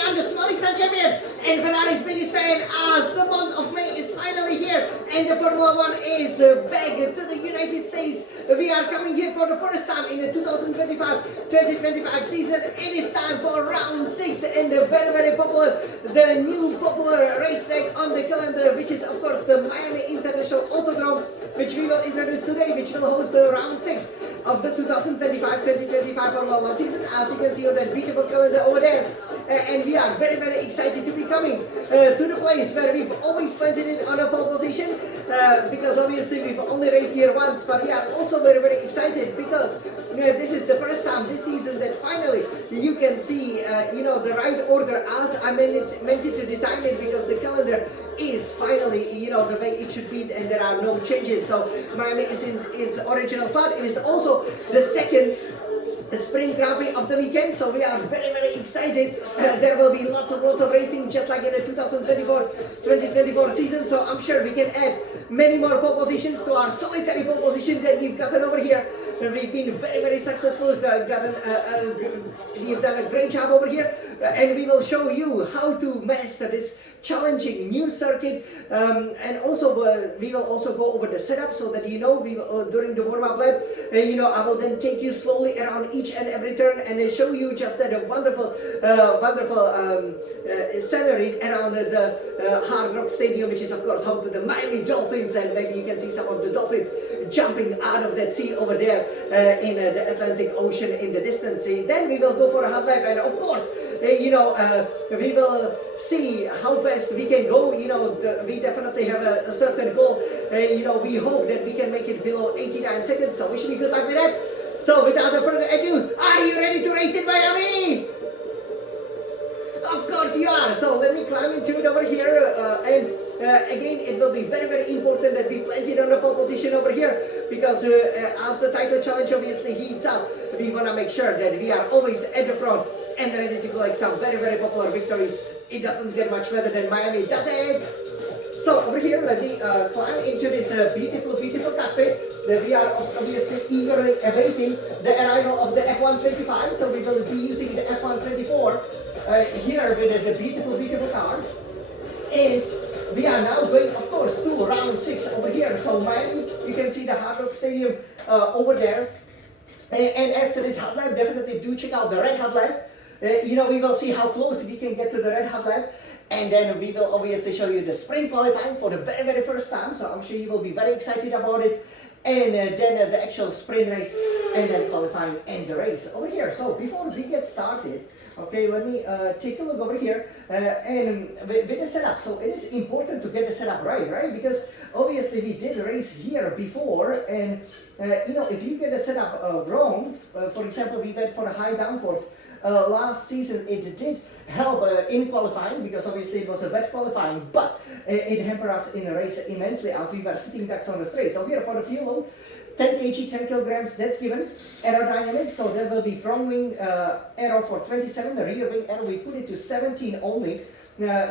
I'm the Smiling Sun champion and Ferrari's biggest fan, as the month of May is finally here and the Formula 1 is back to the United States. We are coming here for the first time in the 2025 season. It is time for round 6 and the very popular, the new popular racetrack on the calendar, which is of course the Miami International Autodrome, which we will introduce today, which will host the round 6 of the 2025 Formula 1 season, as you can see on that beautiful calendar over there. And we are very excited to be coming to the place where we've always planted it on a pole position, because obviously we've only raced here once, but we are also very excited because this is the first time this season that finally you can see the right order as I meant it to design it, because the calendar is finally the way it should be and there are no changes. So Miami is in its original slot. It is also the second Sprint Grand Prix of the weekend, so we are very excited. There will be lots of racing just like in the 2024 season, so I'm sure we can add many more pole positions to our solitary pole position that we've gotten over here. We've been very successful, we've done a great job over here, and we will show you how to master this challenging new circuit, and also we will also go over the setup so that we will, during the warm-up lap, I will then take you slowly around each and every turn and show you just that wonderful scenery around the Hard Rock Stadium, which is of course home to the Miami Dolphins, and maybe you can see some of the dolphins jumping out of that sea over there in the Atlantic Ocean in the distance. Then we will go for a hot lap, and of course we will see how fast we can go. We definitely have a certain goal. We hope that we can make it below 89 seconds, so wish me good luck with that. So without further ado, are you ready to race in Miami? Of course you are. So let me climb into it over here, and again, it will be very important that we plant it on the pole position over here, because as the title challenge obviously heats up, we want to make sure that we are always at the front and ready to collect some very popular victories. It doesn't get much better than Miami, does it? So over here, let me climb into this beautiful cockpit. We are obviously eagerly awaiting the arrival of the F125, so we will be using the F124 here with the beautiful car. And we are now going, of course, to round 6 over here. So Miami, you can see the Hard Rock Stadium over there. And after this hot lap, definitely do check out the red hot lap. We will see how close we can get to the red hot lap. And then we will obviously show you the sprint qualifying for the very first time. So I'm sure you will be very excited about it. And then the actual sprint race, and then qualifying and the race over here. So before we get started, okay, let me take a look over here and with the setup. So it is important to get the setup right? Because obviously we did race here before, and if you get the setup wrong, for example, we went for a high downforce last season. It did help in qualifying, because obviously it was a wet qualifying, but it hampered us in the race immensely as we were sitting ducks on the straight. So here for the fuel load, 10 kg, 10 kilograms, that's given. Aerodynamics, so there will be front wing aero for 27, the rear wing aero we put it to 17 only,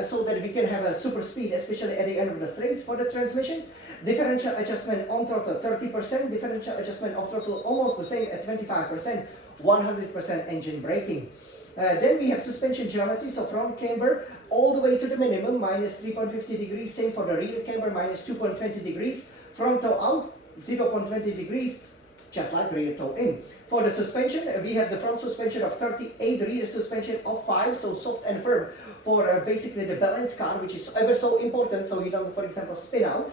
so that we can have a super speed, especially at the end of the straights. For the transmission, differential adjustment on throttle 30%, differential adjustment off throttle almost the same at 25%, 100% engine braking. Then we have suspension geometry, so front camber all the way to the minimum, minus 3.50 degrees, same for the rear camber, minus 2.20 degrees, front toe out, 0.20 degrees, just like rear toe in. For the suspension, we have the front suspension of 38, rear suspension of 5, so soft and firm for basically the balance car, which is ever so important, so you don't, for example, spin out.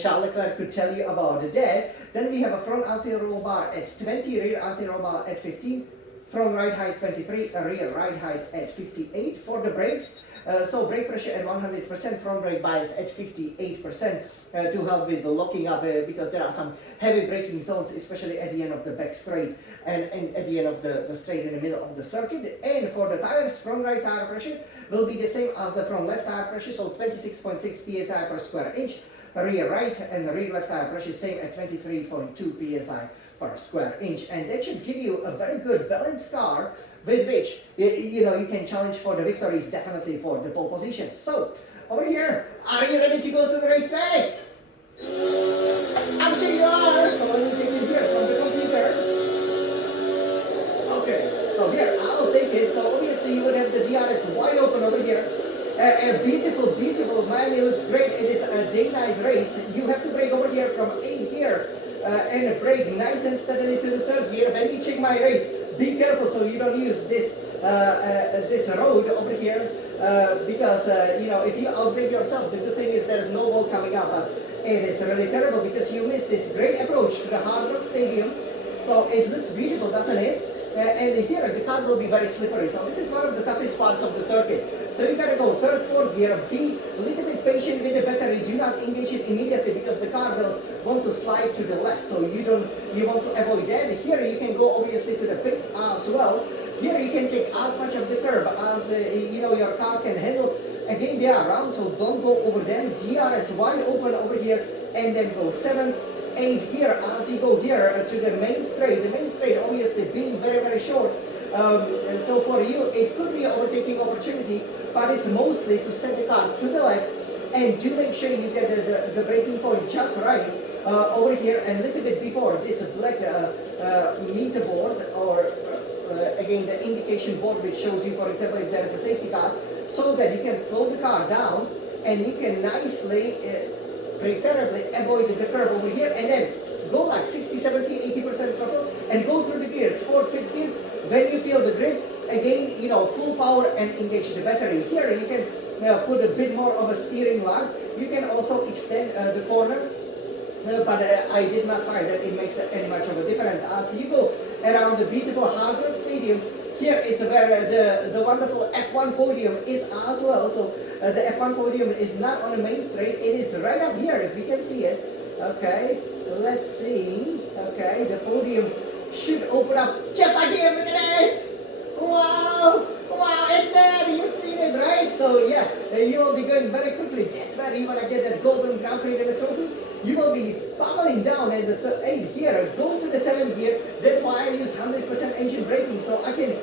Charles Leclerc could tell you about that. Then we have a front anti-roll bar at 20, rear anti-roll bar at 15, front ride height 23, rear ride height at 58. For the brakes, so brake pressure at 100%, front brake bias at 58% to help with the locking up, because there are some heavy braking zones, especially at the end of the back straight and at the end of the straight in the middle of the circuit. And for the tires, front right tire pressure will be the same as the front left tire pressure, so 26.6 psi per square inch. Rear right and the rear left tire pressure same at 23.2 psi per square inch, and that should give you a very good balanced car with which you can challenge for the victories, definitely for the pole positions. So over here, are you ready to go to the racetrack? I'm sure you are. So let me take it here from the computer. Okay, so here I'll take it. So obviously you would have the DRS wide open beautiful, beautiful. Miami looks great. It is a day-night race. You have to brake over here from 8th gear and brake nice and steadily to the 3rd gear. When you check my race, be careful so you don't use this this road over here because you know, if you outbrake yourself, the good thing is there's no wall coming up. It is really terrible because you missed this great approach to the Hard Rock Stadium. So it looks beautiful, doesn't it? And here the car will be very slippery. So this is one of the toughest parts of the circuit. So you gotta go 3rd, 4th gear, be a little bit patient with the battery, do not engage it immediately because the car will want to slide to the left. So you want to avoid that. Here you can go obviously to the pits as well. Here you can take as much of the curb as you know your car can handle. Again, they are round, so don't go over them. DRS wide open over here, and then go 7th, 8th gear as you go here to the main straight. The main straight obviously being very, very short. So for you, it could be an overtaking opportunity, but it's mostly to set the car to the left and do make sure you get the braking point just right over here and a little bit before this black meter board or again the indication board which shows you, for example, if there is a safety car, so that you can slow the car down and you can nicely preferably avoid the curb over here and then go like 60, 70, 80% throttle and go through the gears, 4th, 5th gear. When you feel the grip, again, you know, full power and engage the battery. Here you can put a bit more of a steering lag. You can also extend the corner, but I did not find that it makes any much of a difference. As you go around the beautiful Hard Rock Stadium, here is where the wonderful F1 podium is as well. So the F1 podium is not on the main straight, it is right up here if we can see it. Okay, let's see. Okay, the podium should open up just like here. Look at this! Wow! Wow, it's there! You've seen it, right? So yeah, you will be going very quickly. That's where you want to get that golden Grand Prix trophy. You will be bubbling down in the 8th gear, go to the 7th gear. That's why I use 100% engine braking, so I can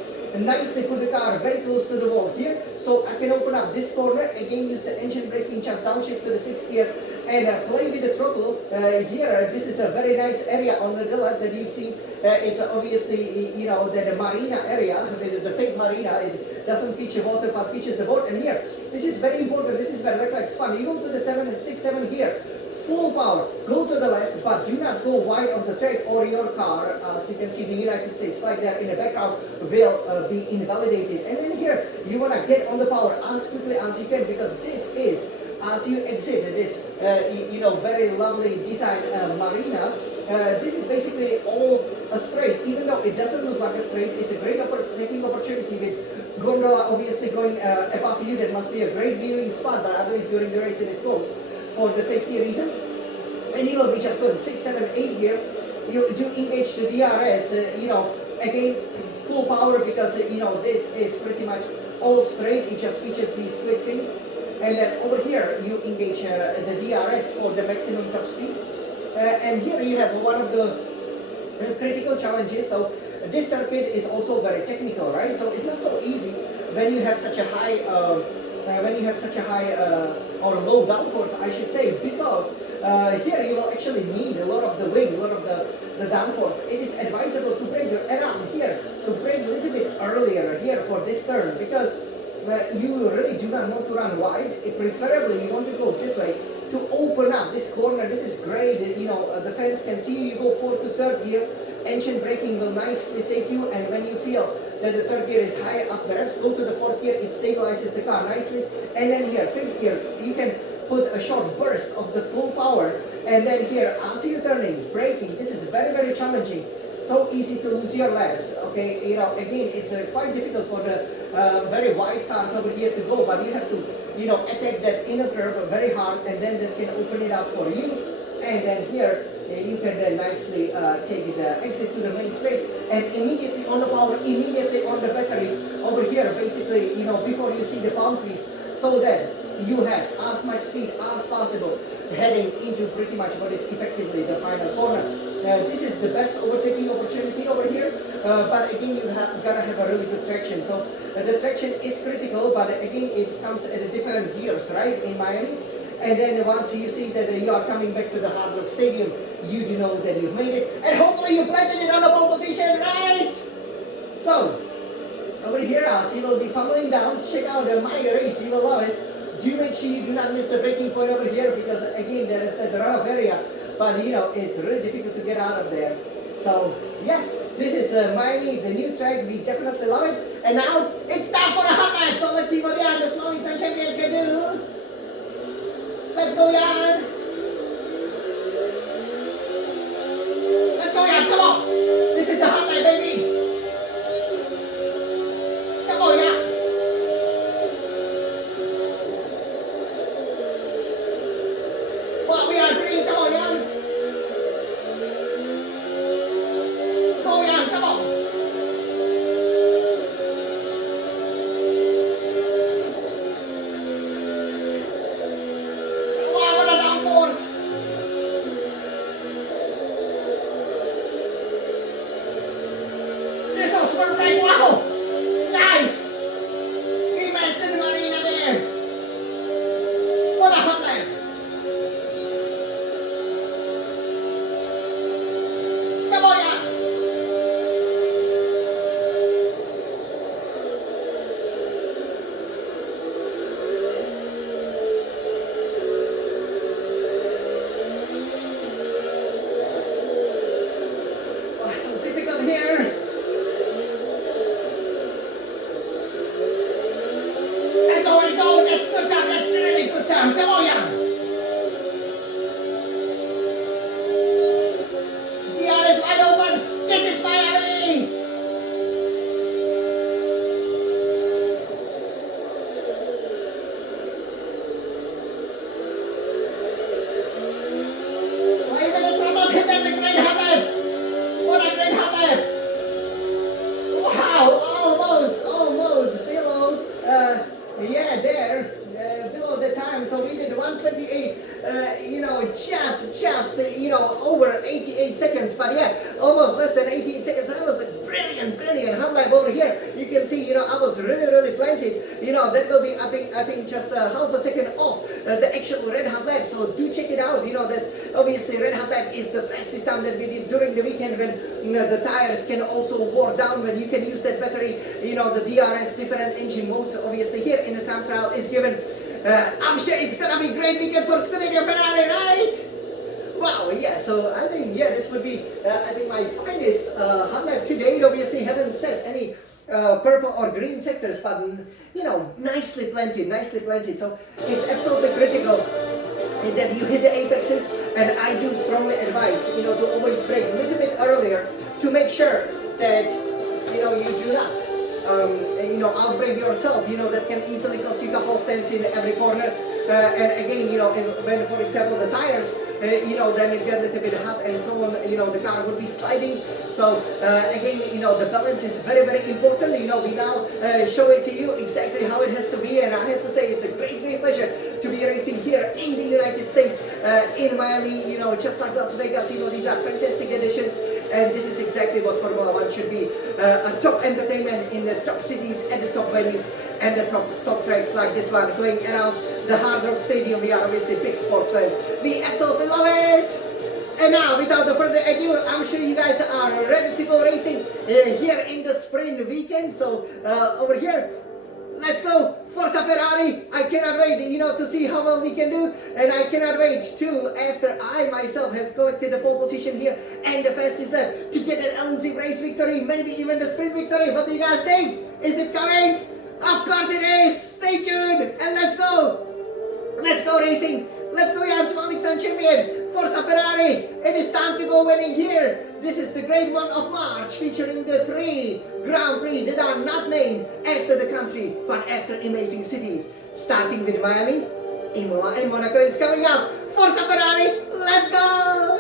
nicely put the car very close to the wall here. So I can open up this corner, again use the engine braking, just downshift to the 6th gear and play with the throttle. Here, this is a very nice area on the left that you see. It's obviously, you know, the Marina area, the fake Marina. It doesn't feature water, but features the boat. And here, this is very important. This is where like fun. You go to the 6, 7 gear. Full power, go to the left, but do not go wide of the track or your car, as you can see the United States flag there in the background will be invalidated. And then here, you want to get on the power as quickly as you can because this is, as you exit this, you know, very lovely design marina, this is basically all a straight, even though it doesn't look like a straight. It's a great taking opportunity with gondola obviously going above you. That must be a great viewing spot, but I believe during the race it is closed for the safety reasons. And you will be just going 6, 7, 8 here. You do engage the DRS, you know, again, full power because, you know, this is pretty much all straight. It just features these quick things. And then over here, you engage the DRS for the maximum top speed. And here you have one of the critical challenges. So this circuit is also very technical, right? So it's not so easy when you have such a high or low downforce, I should say, because here you will actually need a lot of the wing, a lot of the downforce. It is advisable to brake around here, to brake a little bit earlier here for this turn, because you really do not want to run wide. Preferably you want to go this way to open up this corner. This is great, you know, the fans can see you. You go 4th to 3rd gear, engine braking will nicely take you, and when you feel that the 3rd gear is high up there, go to the 4th gear, it stabilizes the car nicely, and then here, 5th gear, you can put a short burst of the full power, and then here, as you're turning, braking, this is very, very challenging, so easy to lose your laps, okay, you know, again, it's quite difficult for the very wide cars over here to go, but you have to, you know, attack that inner curve very hard, and then that can open it up for you, and then here, you can then nicely take the exit to the main straight and immediately on the power, immediately on the battery over here, basically, you know, before you see the palm trees, so that you have as much speed as possible heading into pretty much what is effectively the final corner. This is the best overtaking opportunity over here, but again, you gotta have a really good traction. So the traction is critical, but again, it comes at a different gears, right, in Miami. And then once you see that you are coming back to the Hard Rock Stadium, you do know that you've made it, and hopefully you planted it on the pole position, right? So, over here, as you will be pummeling down, check out my race, you will love it. Do make sure you do not miss the braking point over here, because again there is the runoff area, but you know it's really difficult to get out of there. So yeah, this is Miami, the new track. We definitely love it. And now it's time for a hot lap. So let's see what Jan, the Smiling Sun champion, can do. Let's go, Jan. Let's go, Jan. Come on. This is a hot lap, baby. Come on, Jan. Well, we are green. Come on, Jan. Go, Jan. Come on. Wow, what a downforce. This was perfect. Wow. Nice. We mastered the Marina there. What a hot lap. Come on, Jan. Oh, so difficult here. And go, and go. That's good time. That's really good time. Come on, Jan. DRS wide open. This is Miami. Oh, even the throttle hit. That's a great hot lap. What a great hot lap. Wow, almost below, yeah, there, below the time. So we did 128, you know, just, you know, over 88 seconds. But yeah, almost less than 88 seconds. That was a brilliant hot lap over here. You can see, you know, I was really planted. You know, that will be, I think just half a second off the actual red hot lap. So do check it out. You know, that's obviously red hot lap is the fastest time that we did during the weekend, when the tires can also wear down, when you can use that battery. You know, the DRS different engine modes obviously here in the time trial is given. I'm sure it's gonna be great weekend for Scuderia Ferrari, right? Wow, yeah, so I think, yeah, this would be, I think, my finest hot lap to date. Obviously, haven't set any purple or green sectors, but, you know, nicely planted. So it's absolutely critical that you hit the apexes, and I do strongly advise, you know, to always brake a little bit earlier to make sure that, you know, you do not, you know, outbrake yourself. You know, that can easily cost you a couple of tenths in every corner. And again, you know, when, for example, the tires, you know, then it gets a little bit hot and so on, you know, the car would be sliding. So again, you know, the balance is very important. You know, we now show it to you exactly how it has to be, and I have to say it's a great pleasure to be racing here in the United States, in Miami. You know, just like Las Vegas, you know, these are fantastic additions, and this is exactly what Formula One should be. A top entertainment in the top cities, at the top venues, and the top tracks like this one, going around the Hard Rock Stadium. We are obviously big sports fans. We absolutely love it! And now, without further ado, I'm sure you guys are ready to go racing here in the Sprint weekend. So over here, let's go! Forza Ferrari! I cannot wait, you know, to see how well we can do, and I cannot wait to, after I myself have collected the pole position here and the fastest lap, to get an elusive race victory, maybe even the sprint victory. What do you guys think? Is it coming? Of course it is! Stay tuned and let's go! Let's go racing! Let's go, Jan Smiling Sun champion! Forza Ferrari! It is time to go winning here! This is the great one of March, featuring the 3 Grand Prix that are not named after the country, but after amazing cities. Starting with Miami, Imola and Monaco is coming up. Forza Ferrari, let's go!